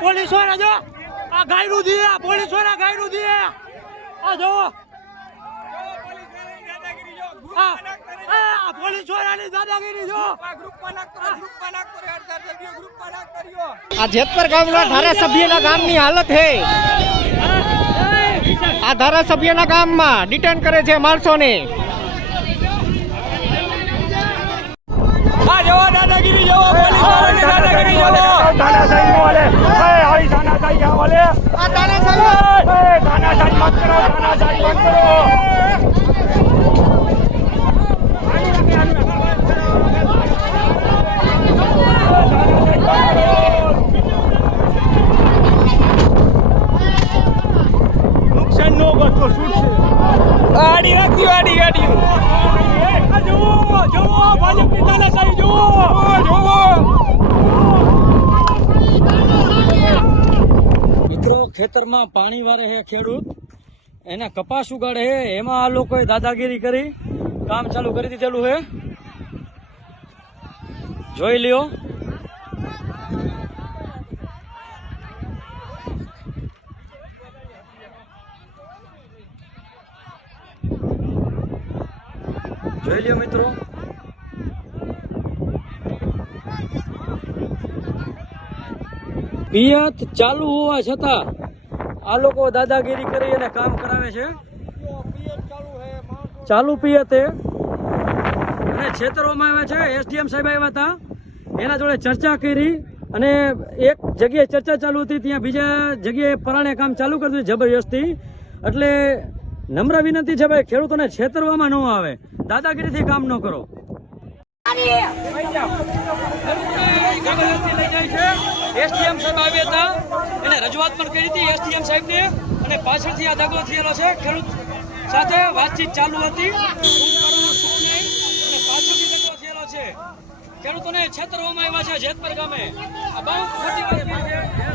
police વાળા જો આ ગાયનું દે, પોલીસ વાળા ગાયનું દે, આ જો પોલીસ વાળાની દાદાગીરી જો આ જેતપર ગામના ધારાસભ્યના ગામની હાલત હે આ ધારાસભ્યના ગામમાં ડિટેન કરે છે માણસોને આ જો દાદાગીરી જો પોલીસ વાળાની દાદાગીરી જો તાનાશાહી વાલે એ આઈ તાનાશાહી વાલે આ તાનાશાહી એ તાનાશાહી મત કરો તાનાશાહી મત કરો નુકસાન નો કરતો શું છે આડી રાખ્યું આડી જુઓ ભાજપની તાનાશાહી જુઓ મિત્રો ખેતરમાં પાણી વારે હે ખેડૂત એના કપાસ ઉગાડે હે એમાં આ લોકોએ દાદાગીરી કરી કામ ચાલુ કરી દીધેલું હે જોઈ લ્યો મિત્રો પિયત ચાલુ હોવા છતાં આ લોકો દાદાગીરી કરી અને કામ કરાવે છે ચાલુ પિયત અને છેતરવામાં આવ્યા છે એસડીએમ સાહેબ આવ્યા હતા એના જોડે ચર્ચા કરી અને એક જગ્યાએ ચર્ચા ચાલુ હતી ત્યાં બીજા જગ્યાએ પરાણે કામ ચાલુ કરી દીધું જબરજસ્તી એટલે નમ્ર વિનંતી છે ભાઈ ખેડૂતોને છેતરવામાં ન આવે દાદાગીરીથી કામ ન કરો એસડીએમ સાહેબ આવ્યા હતા એને રજૂઆત પણ કરી હતી એસડીએમ સાહેબને અને પાછળથી આ દગો થયેલો છે ખેડૂત સાથે વાતચીત ચાલુ હતી પાછળથી દગો થયેલો છે ખેડૂતોને છેતરવામાં આવ્યા છે જેતપર ગામે આ બહુ ખોટી વાત છે